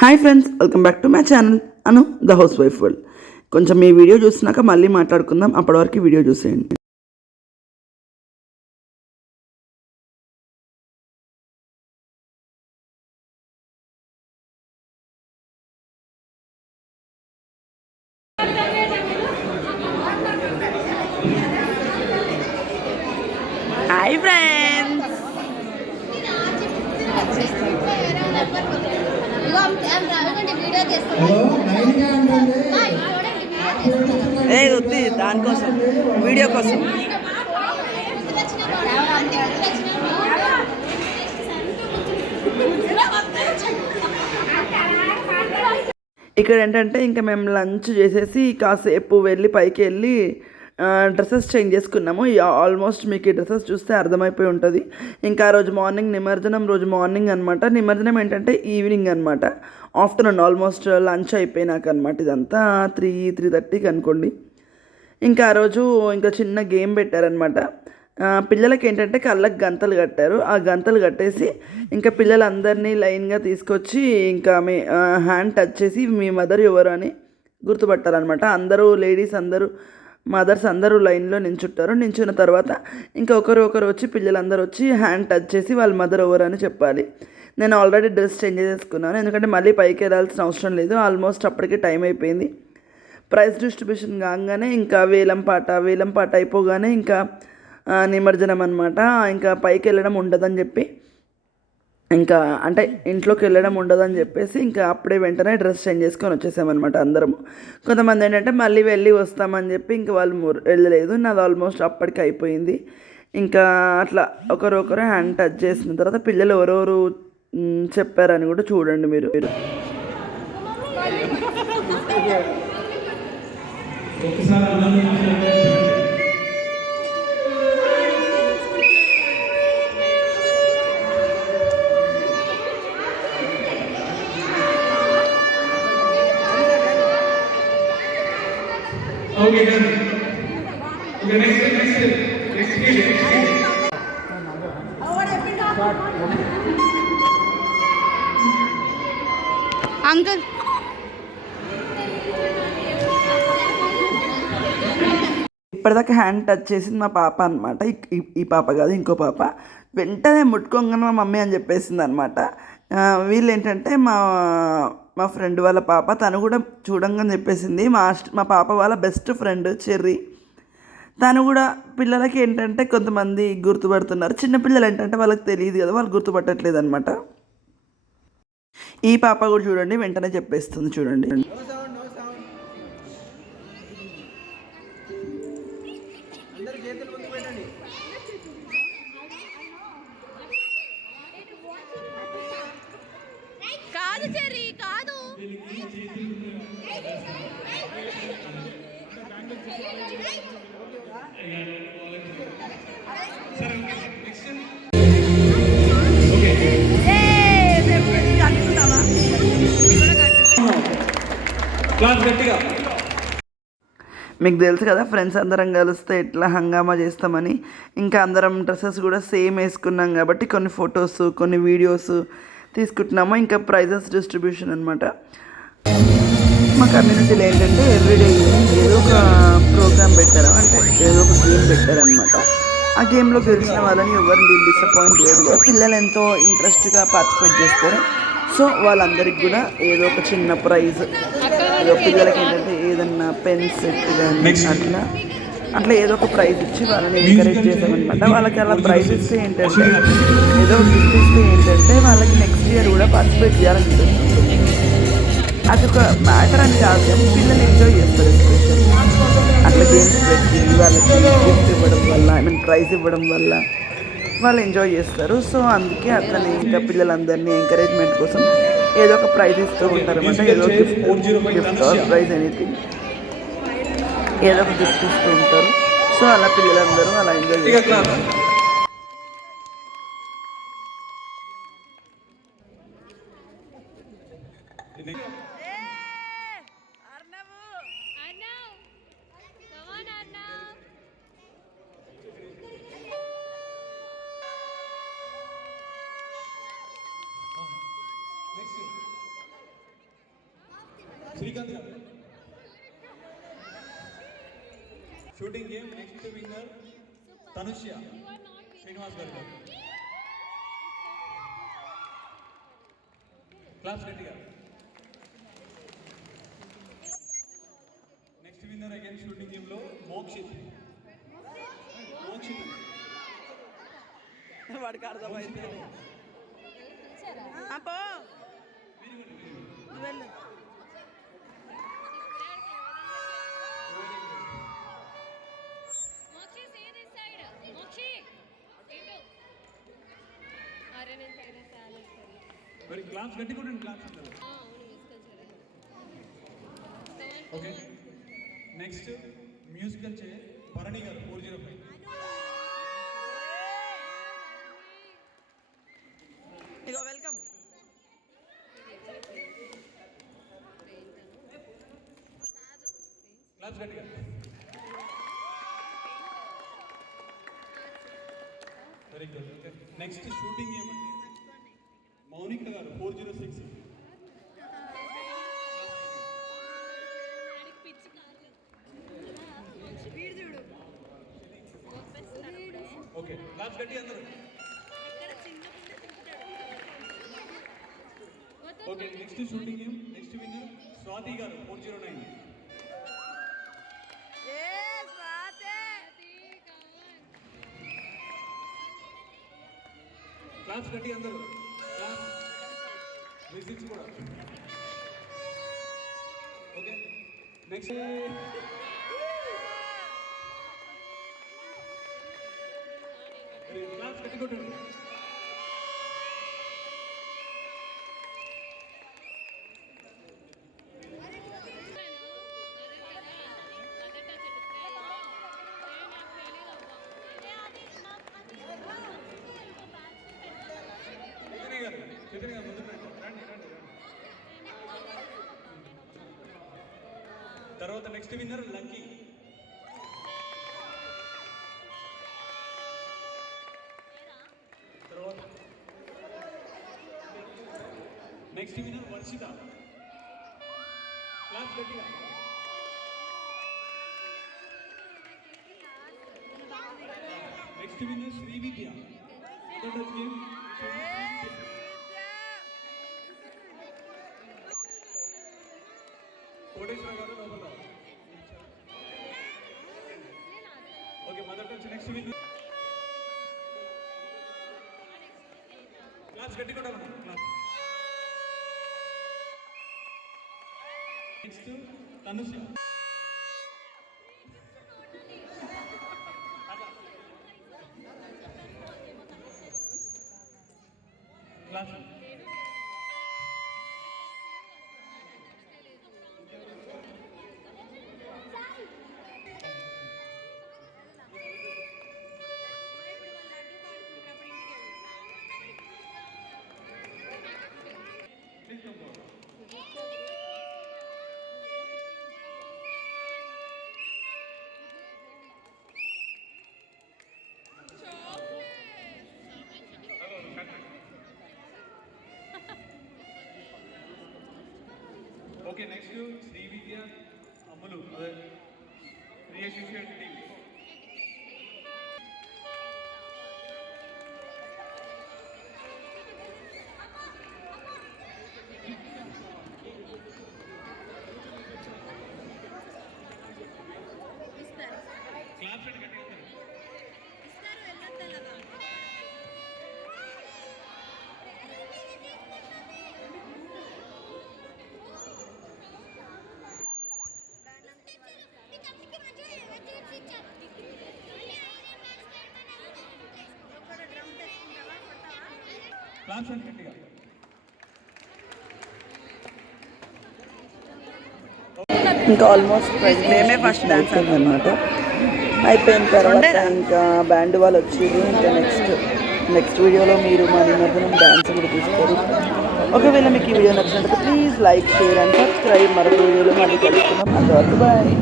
Hi friends welcome back to my channel. Anu the housewife world. కొంచెం మీ video చూసినాక మళ్ళీ మాట్లాడుకుందాం. అప్పటి వరకు వీడియో చూసేయండి హాయ్ ఫ్రెండ్స్ వీడియో ఏ వద్దు దానికోసం. వీడియో కోసం. ఇక్కడ ఏంటంటే ఇంకా మేము లంచ్ చేసేసి కాసేపు వెళ్ళి పైకి వెళ్ళి డ్రెస్సెస్ చేంజ్ చేసుకున్నాము. ఆల్మోస్ట్ మీకు ఈ డ్రెస్సెస్ చూస్తే అర్థమైపోయి ఉంటుంది. ఇంకా ఆ రోజు మార్నింగ్ నిమజ్జనం రోజు మార్నింగ్ అనమాట నిమజ్జనం ఏంటంటే ఈవినింగ్ అనమాట ఆఫ్టర్నూన్ ఆల్మోస్ట్ లంచ్ అయిపోయినాక అనమాట ఇదంతా. త్రీ త్రీ థర్టీకి అనుకోండి. ఇంకా ఆ రోజు ఇంకా చిన్న గేమ్ పెట్టారనమాట పిల్లలకి ఏంటంటే కళ్ళకి గంతలు కట్టారు. ఆ గంతలు కట్టేసి ఇంకా పిల్లలందరినీ లైన్గా తీసుకొచ్చి ఇంకా మీ హ్యాండ్ టచ్ చేసి మీ మదర్ ఎవరు అని గుర్తుపట్టారనమాట అందరూ లేడీస్ అందరూ మదర్స్ అందరూ లైన్లో నించుంటారు. నించున్న తర్వాత ఇంకా ఒకరు ఒకరు వచ్చి పిల్లలందరూ వచ్చి హ్యాండ్ టచ్ చేసి వాళ్ళ మదర్ ఎవరని అని చెప్పాలి. నేను ఆల్రెడీ డ్రెస్ చేంజ్ చేసుకున్నాను ఎందుకంటే మళ్ళీ పైకి వెళ్ళాల్సిన అవసరం లేదు. ఆల్మోస్ట్ అప్పటికే టైం అయిపోయింది. ప్రైస్ డిస్ట్రిబ్యూషన్ కాగానే ఇంకా వేలం పాట వేలం పాట అయిపోగానే ఇంకా నిమజ్జనం అనమాట ఇంకా పైకి వెళ్ళడం ఉండదని చెప్పి ఇంకా అంటే ఇంట్లోకి వెళ్ళడం ఉండదని చెప్పేసి ఇంకా అప్పుడే వెంటనే డ్రెస్ చేంజ్ చేసుకొని వచ్చేసామన్నమాట అందరము. కొంతమంది ఏంటంటే మళ్ళీ వెళ్ళి వస్తామని చెప్పి ఇంకా వాళ్ళు వెళ్ళలేదు. నాది ఆల్మోస్ట్ అప్పటికి అయిపోయింది. ఇంకా అట్లా ఒకరొకరు హ్యాండ్ టచ్ చేసిన తర్వాత పిల్లలు ఎవరెవరు చెప్పారని కూడా చూడండి మీరు. మీరు. ఒకసారి okay done. Okay next next next kid next kid uncle. ఇప్పటిదాకా హ్యాండ్ టచ్ చేసింది మా పాప అనమాట ఈ పాప కాదు ఇంకో పాప. వెంటనే ముట్టుకోగానే మా మమ్మీ అని చెప్పేసింది అనమాట వీళ్ళు ఏంటంటే మా మా ఫ్రెండ్ వాళ్ళ పాప తను కూడా చూడంగానే చెప్పేసింది. మా మా పాప వాళ్ళ బెస్ట్ ఫ్రెండ్ చెర్రీ. తను కూడా పిల్లలకి ఏంటంటే కొంతమంది గుర్తుపడుతున్నారు. చిన్నపిల్లలు ఏంటంటే వాళ్ళకి తెలియదు కదా వాళ్ళు గుర్తుపట్టట్లేదు అనమాట ఈ పాప కూడా చూడండి వెంటనే చెప్పేస్తుంది చూడండి. క్లాస్ గట్టిగా మీకు తెలుసు కదా ఫ్రెండ్స్ అందరం కలిస్తే ఎట్లా హంగామా చేస్తామని. ఇంకా అందరం డ్రెస్సెస్ కూడా సేమ్ వేసుకున్నాం కాబట్టి కొన్ని ఫొటోస్ కొన్ని వీడియోస్ తీసుకుంటున్నాము. ఇంకా ప్రైజెస్ డిస్ట్రిబ్యూషన్ అనమాట మా కమ్యూనిటీలో ఏంటంటే ఎవ్రీడే ఏదో ఒక ప్రోగ్రామ్ పెట్టారు? అంటే ఏదో ఒక గేమ్ పెట్టారనమాట ఆ గేమ్లో గెలిచిన వాళ్ళని ఎవరిని డిసప్పాయింట్ చేయదు పిల్లలు ఎంతో ఇంట్రెస్ట్గా పార్టిసిపేట్ చేస్తారు. సో వాళ్ళందరికీ కూడా ఏదో ఒక చిన్న ప్రైజ్ ఏదో పిల్లలకి ఏంటంటే ఏదన్నా పెన్ సెట్ కానీ అట్లా. అట్లా ఏదో ఒక ప్రైజ్ ఇచ్చి వాళ్ళని ఎంకరేజ్ చేసామన్నమాట వాళ్ళకి అలా ప్రైజ్ ఇస్తే ఏంటంటే ఏదో గిఫ్ట్ ఇస్తే ఏంటంటే వాళ్ళకి నెక్స్ట్ ఇయర్ కూడా పార్టిసిపేట్ ఉంటుంది అదొక మ్యాటర్ అని కాదు కానీ పిల్లలు ఎంజాయ్ చేస్తారు ఎస్పెషల్ అట్లా గేమ్స్ పెట్టి వాళ్ళకి గిఫ్ట్ ఇవ్వడం వల్ల ఐ మీన్ ప్రైజ్ ఇవ్వడం వల్ల వాళ్ళు ఎంజాయ్ చేస్తారు. సో అందుకే అట్లనే ఇంకా పిల్లలందరినీ ఎంకరేజ్మెంట్ కోసం ఏదో ఒక ప్రైజ్ ఇస్తూ ఉంటారు. అనమాట ఏదో గిఫ్ట్ గిఫ్ట్ ప్రైజ్ ఎనీథింగ్ ఏదో ఒక గిఫ్ట్ ఇస్తూ ఉంటారు. సో అలా పిల్లలందరూ అలా ఎంజాయ్ చేస్తారు Srikanth garu. Shooting game next winner Tanushya Srinivas garu garu. Claps గట్టిగా. నెక్స్ట్ విన్నర్ అగైన్ షూటింగ్ గేమ్లో మోక్షిత్. మోక్షిత్. వాడికి అర్థమైంది. అప్పో మరి క్లాస్ గట్టి కూడా క్లాస్ అందరు ఓకే. నెక్స్ట్ మ్యూజికల్ చే Bharani garu four zero five ఇగో వెల్కమ్ క్లాస్ గట్టిగా. Very good okay next shooting ఏమండి Mounika garu four zero six okay claps గట్టి అందరూ. Okay next shooting game next winner Swathi garu four zero nine class గట్టి అందరూ. Next claps గట్టి తర్వాత next winner lucky తర్వాత next winner Varshitha claps గట్టిగా. Next winner Sri Vidya మొదటి వచ్చి కోటేశ్వర గారు లోపల ఓకే మొదటి వచ్చి క్లాస్ గట్టి కూడా claps next Tanusha claps Okay, next to Srividya Ammulu, other Priya claps గట్టిగా. ఇంకా ఆల్మోస్ట్ మేమే ఫస్ట్ డాన్స్ అనమాట అయిపోయిన తర్వాత ఇంకా బ్యాండ్ వాళ్ళు వచ్చారు. ఇంకా నెక్స్ట్ నెక్స్ట్ వీడియోలో మీరు మా నిమజ్జనం డాన్స్ కూడా చూస్తారు ఒకవేళ మీకు ఈ వీడియో నచ్చినట్లయితే please like share and subscribe మరొక వీడియోలో మళ్ళీ కలుసుకుందాం. అంతవరకు బాయ్